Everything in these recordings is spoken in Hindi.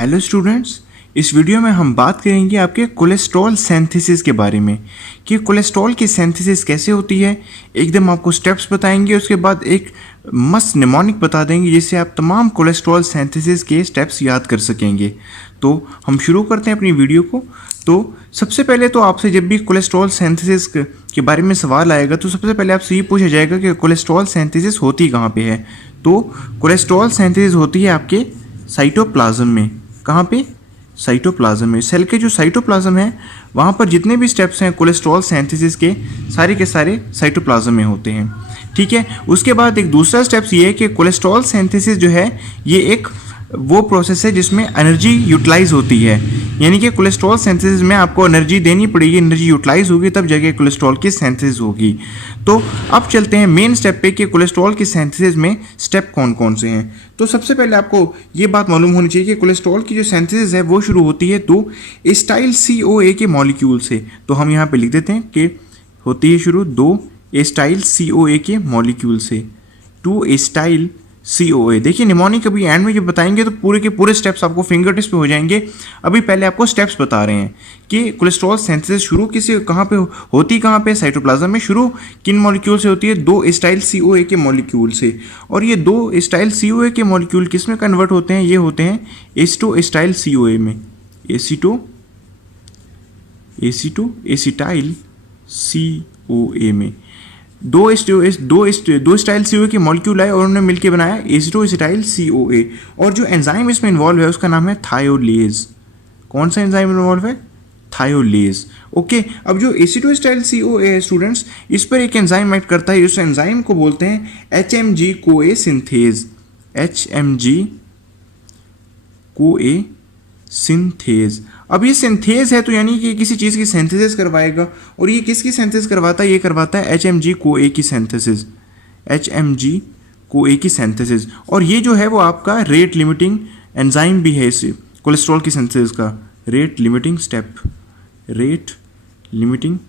हेलो स्टूडेंट्स, इस वीडियो में हम बात करेंगे आपके कोलेस्ट्रॉल सिंथेसिस के बारे में कि कोलेस्ट्रॉल की सिंथेसिस कैसे होती है। एकदम आपको स्टेप्स बताएंगे, उसके बाद एक मस्त निमोनिक बता देंगे जिससे आप तमाम कोलेस्ट्रॉल सिंथेसिस के स्टेप्स याद कर सकेंगे। तो हम शुरू करते हैं अपनी वीडियो को। तो सबसे पहले तो आपसे जब भी कोलेस्ट्रॉल सिंथेसिस के बारे में सवाल आएगा तो सबसे पहले आपसे ये पूछा जाएगा कि कोलेस्ट्रॉल सिंथेसिस होती कहाँ पे है। तो कोलेस्ट्रॉल सिंथेसिस होती है आपके साइटोप्लाज्म में। कहाँ पे? साइटोप्लाज्म में। सेल के जो साइटोप्लाज्म है वहाँ पर जितने भी स्टेप्स हैं कोलेस्ट्रॉल सिंथेसिस के सारे साइटोप्लाज्म में होते हैं। ठीक है। उसके बाद एक दूसरा स्टेप्स ये है कि कोलेस्ट्रॉल सिंथेसिस जो है ये एक वो प्रोसेस है जिसमें एनर्जी यूटिलाइज होती है, यानी कि कोलेस्ट्रॉल सिंथेसिस में आपको एनर्जी देनी पड़ेगी, एनर्जी यूटिलाइज होगी तब जाके कोलेस्ट्रॉल की सिंथेसिस होगी। तो अब चलते हैं मेन स्टेप पे कि कोलेस्ट्रॉल की सिंथेसिस में स्टेप कौन कौन से हैं। तो सबसे पहले आपको ये बात मालूम होनी चाहिए कि कोलेस्ट्रॉल की जो सिंथेसिस है वो शुरू होती है दो एसिटाइल CoA के मॉलिक्यूल से। तो हम यहाँ पे लिख देते हैं कि होती है शुरू दो एसिटाइल CoA के मॉलिक्यूल से, 2 एसिटाइल CoA। देखिए निमोनिक अभी एंड में जब बताएंगे तो पूरे के पूरे स्टेप्स आपको फिंगर टिप्स पे हो जाएंगे। अभी पहले आपको स्टेप्स बता रहे हैं कि कोलेस्ट्रॉल सिंथेसिस शुरू किसी कहाँ पे होती, कहाँ पे? साइटोप्लाज्म में। शुरू किन मॉलिक्यूल से होती है? 2 एसिटाइल CoA के मॉलिक्यूल से। और ये 2 एसिटाइल CoA के मॉलिक्यूल किस में कन्वर्ट होते हैं? ये होते हैं एसिटो एसिटाइल CoA में। एसिटाइल CoA में दो एसिटाइल CoA के मॉलिक्यूल आए और उन्होंने मिलकर बनाया एसिटो एसिटाइल CoA। और जो एंजाइम इसमें इन्वॉल्व है उसका नाम है थायोलेज। कौन सा एंजाइम इन्वॉल्व है? थायोलेज। ओके। अब जो एसिटो एसिटाइल CoA है स्टूडेंट्स, इस पर एक एंजाइम एक्ट करता है, उस एंजाइम को बोलते हैं HMG-CoA सिंथेज। HMG-CoA synthase. अब ये सिंथेज है तो यानी कि किसी चीज़ की सिंथेसिस करवाएगा, और ये किसकी सिंथेसिस करवाता है? ये करवाता है HMG-CoA की सिंथेसिस। HMG-CoA की सिंथेसिस। और ये जो है वो आपका रेट लिमिटिंग एंजाइम भी है इस कोलेस्ट्रॉल की सिंथेसिस का। रेट लिमिटिंग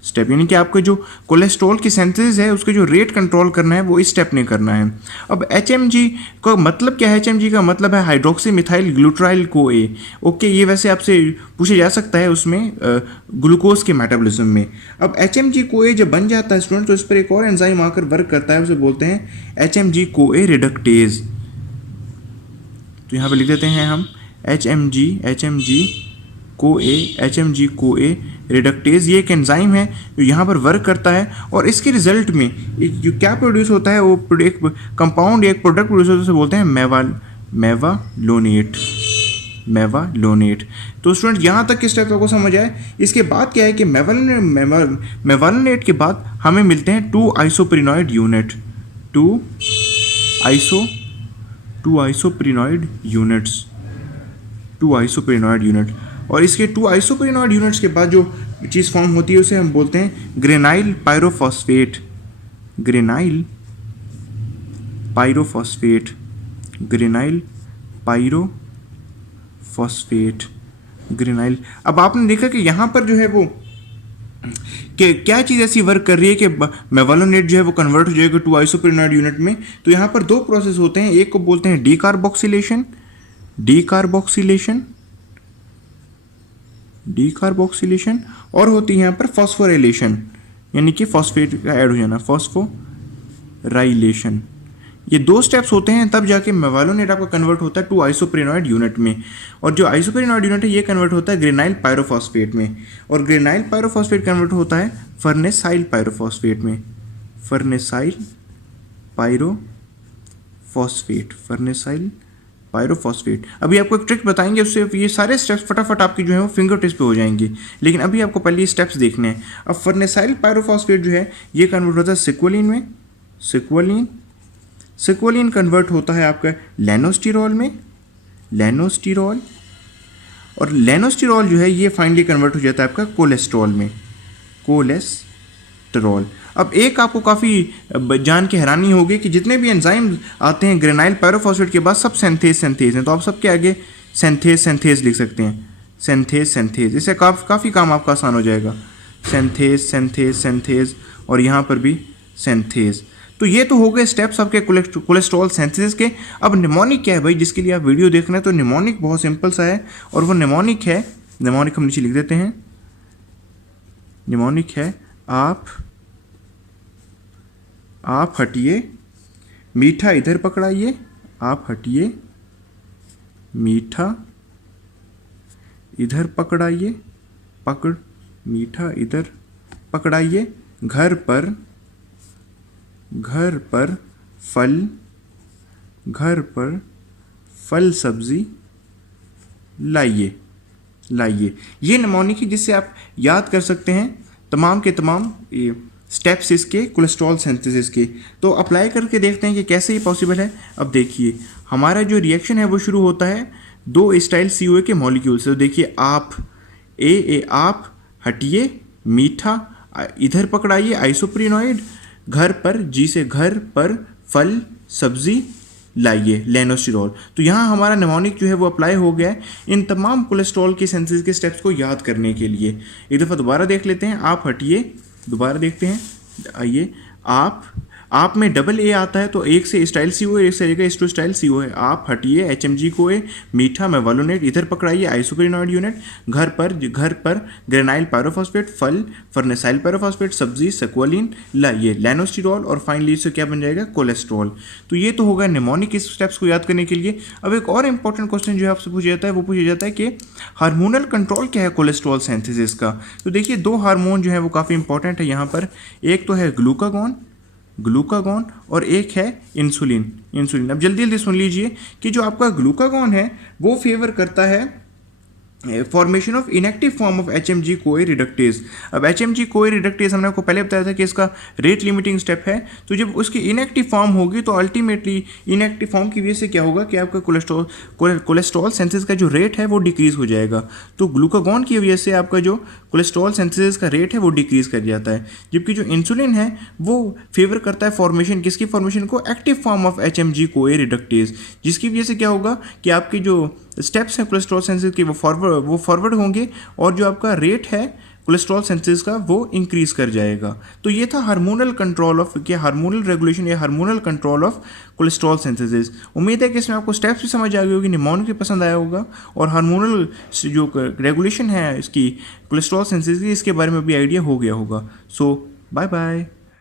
स्टेप यानी कि आपके जो कोलेस्ट्रॉल की सिंथेसिस है उसके जो रेट कंट्रोल करना है वो इस स्टेप ने करना है। अब HMG का मतलब क्या है? HMG का मतलब है हाइड्रोक्सी मिथाइल ग्लूटाराइल CoA। ओके, ये वैसे आपसे पूछा जा सकता है उसमें ग्लूकोज के मेटाबॉलिज्म में। अब HMG-CoA जब बन जाता है स्टूडेंट तो इस पर एक और एंजाइम आकर वर्क करता है, उसे बोलते हैं HMG-CoA रिडक्टेज। तो यहाँ पे लिख देते हैं हम HMG-CoA रिडक्टेज। ये एक एंजाइम है जो यहाँ पर वर्क करता है और इसके रिजल्ट में जो क्या प्रोड्यूस होता है वो एक कंपाउंड, एक प्रोडक्ट प्रोड्यूस होता है, उसे बोलते हैं मेवालोनेट। तो स्टूडेंट यहाँ तक के स्टेप आपको समझ आए। इसके बाद क्या है कि मेवालोनेट के बाद हमें मिलते हैं 2 आइसोप्रिनॉइड यूनिट। 2 आइसोप्रिनॉइड यूनिट। और इसके 2 आइसोप्रिनॉइड यूनिट्स के बाद जो चीज़ फॉर्म होती है उसे हम बोलते हैं ग्रेनाइल पायरोफॉस्फेट। ग्रेनाइल। अब आपने देखा कि यहाँ पर जो है वो कि क्या चीज़ ऐसी वर्क कर रही है कि मेवालोनेट जो है वो कन्वर्ट हो जाएगा 2 आइसोप्रिनॉइड यूनिट में। तो यहाँ पर 2 प्रोसेस होते हैं, एक को बोलते हैं डीकार्बोक्सिलेशन और होती है यहाँ पर फॉस्फोराइलेशन, यानी कि फॉस्फेट का ऐड हो जाना, फॉस्फोराइलेशन। ये 2 स्टेप्स होते हैं तब जाके मेवालोनेट आपका कन्वर्ट होता है 2 आइसोप्रिनॉइड यूनिट में। और जो आइसोप्रिनॉइड यूनिट है ये कन्वर्ट होता है ग्रेनाइल पायरोफॉस्फेट में, और ग्रेनाइल पायरोफॉस्फेट कन्वर्ट होता है फर्नेसाइल पायरोफॉस्फेट में। पायरोफॉस्फेट। अभी आपको एक ट्रिक बताएंगे, उससे ये सारे स्टेप्स फटाफट आपकी जो है वो फिंगर टिप्स पे हो जाएंगे, लेकिन अभी आपको पहले ये स्टेप्स देखने हैं। अब फर्नेसाइल पायरोफॉस्फेट जो है ये कन्वर्ट होता है सिक्वलिन में। सिक्वलिन कन्वर्ट होता है आपका लेनोस्टिरॉल में। और लेनोस्टिरॉल जो है ये फाइनली कन्वर्ट हो जाता है आपका कोलेस्ट्रॉल में। अब एक आपको काफ़ी जान के हैरानी होगी कि जितने भी एंजाइम आते हैं ग्रेनाइल पायरोफॉस्फेट के बाद सब सिंथेज हैं। तो आप सबके आगे सिंथेज लिख सकते हैं। सिंथेज इससे काफ़ी काम आपका आसान हो जाएगा। सिंथेज और यहाँ पर भी सिंथेज। तो ये तो हो गए स्टेप्स आपके कोलेस्ट्रॉल सिंथेसिस के। अब निमोनिक क्या है भाई, जिसके लिए आप वीडियो देख रहे हैं, तो निमोनिक बहुत सिंपल सा है और वो निमोनिक है, निमोनिक हम नीचे लिख देते हैं, निमोनिक है आप हटिए, मीठा इधर पकड़ाइए, आप हटिए, मीठा इधर पकड़ाइए, मीठा इधर पकड़ाइए, घर पर फल सब्जी लाइए। ये निमोनिक है जिससे आप याद कर सकते हैं तमाम के तमाम स्टेप्स इसके कोलेस्ट्रॉल सिंथेसिस के। तो अप्लाई करके देखते हैं कि कैसे ये पॉसिबल है। अब देखिए हमारा जो रिएक्शन है वो शुरू होता है 2 एसिटाइल CoA के मॉलिक्यूल से। तो देखिए आप हटिए, मीठा इधर पकड़ाइए, आइसोप्रीनोइड, घर पर, जी से घर पर फल सब्जी लाइए, लेनोस्टिरॉल। तो यहाँ हमारा निमोनिक जो है वो अप्लाई हो गया है इन तमाम कोलेस्ट्रॉल के सिंथेसिस के स्टेप्स को याद करने के लिए। एक दफ़ा दोबारा देख लेते हैं, आप हटिए, दोबारा देखते हैं, आइए, आप में डबल ए आता है तो एक से स्टाइल CoA, एक से आएगा स्टाइल CoA। आप हटिए, HMG-CoA, मीठा में वालोनेट इधर पकड़ाइए, आइसोप्रीनोइड यूनिट, घर पर ग्रेनाइल पायरोफॉस्फेट, फल फर्नेसाइल पायरोफॉस्फेट, सब्जी सक्वालिन लाइए, लेनोस्टिरॉल, और फाइनली इससे क्या बन जाएगा, कोलेस्ट्रॉल। तो ये तो होगा निमोनिक इस स्टेप्स को याद करने के लिए। अब एक और इंपॉर्टेंट क्वेश्चन जो है आपसे पूछा जाता है वो पूछा जाता है कि हार्मोनल कंट्रोल क्या है कोलेस्ट्रॉल सिंथेसिस का। तो देखिए 2 हार्मोन जो है वो काफ़ी इंपॉर्टेंट है यहाँ पर, एक तो है ग्लूकागॉन और एक है इंसुलिन। अब जल्दी सुन लीजिए कि जो आपका ग्लूकागॉन है वो फेवर करता है formation of inactive form of HMG-CoA reductase. अब HMG-CoA रिडक्टेज हमने आपको पहले बताया था कि इसका रेट लिमिटिंग स्टेप है। तो जब उसकी इनएक्टिव फॉर्म होगी तो अल्टीमेटली इनएक्टिव फॉर्म की वजह से क्या होगा कि आपका कोलेस्ट्रॉल सिंथेसिस का जो रेट है वो डिक्रीज हो जाएगा। तो ग्लूकागॉन की वजह से आपका जो कोलेस्ट्रॉल सिंथेसिस का रेट है वो डिक्रीज कर जाता है, जबकि जो इंसुलिन है वो फेवर करता है फॉर्मेशन, किसकी फॉर्मेशन को, active form of HMG-CoA reductase, जिसकी वजह से क्या होगा कि आपके जो स्टेप्स हैं कोलेस्ट्रॉल सिंथेसिस के वो फॉरवर्ड होंगे और जो आपका रेट है कोलेस्ट्रॉल सिंथेसिस का वो इंक्रीज कर जाएगा। तो ये था hormonal control of hormonal regulation या hormonal control of cholesterol synthesis. उम्मीद है कि इसमें आपको स्टेप्स भी समझ आ गई होगी, निमोनिक भी पसंद आया होगा और हार्मोनल जो रेगुलेशन है इसकी कोलेस्ट्रॉल सिंथेसिस की, इसके बारे में भी आइडिया हो गया होगा। सो बाय बाय।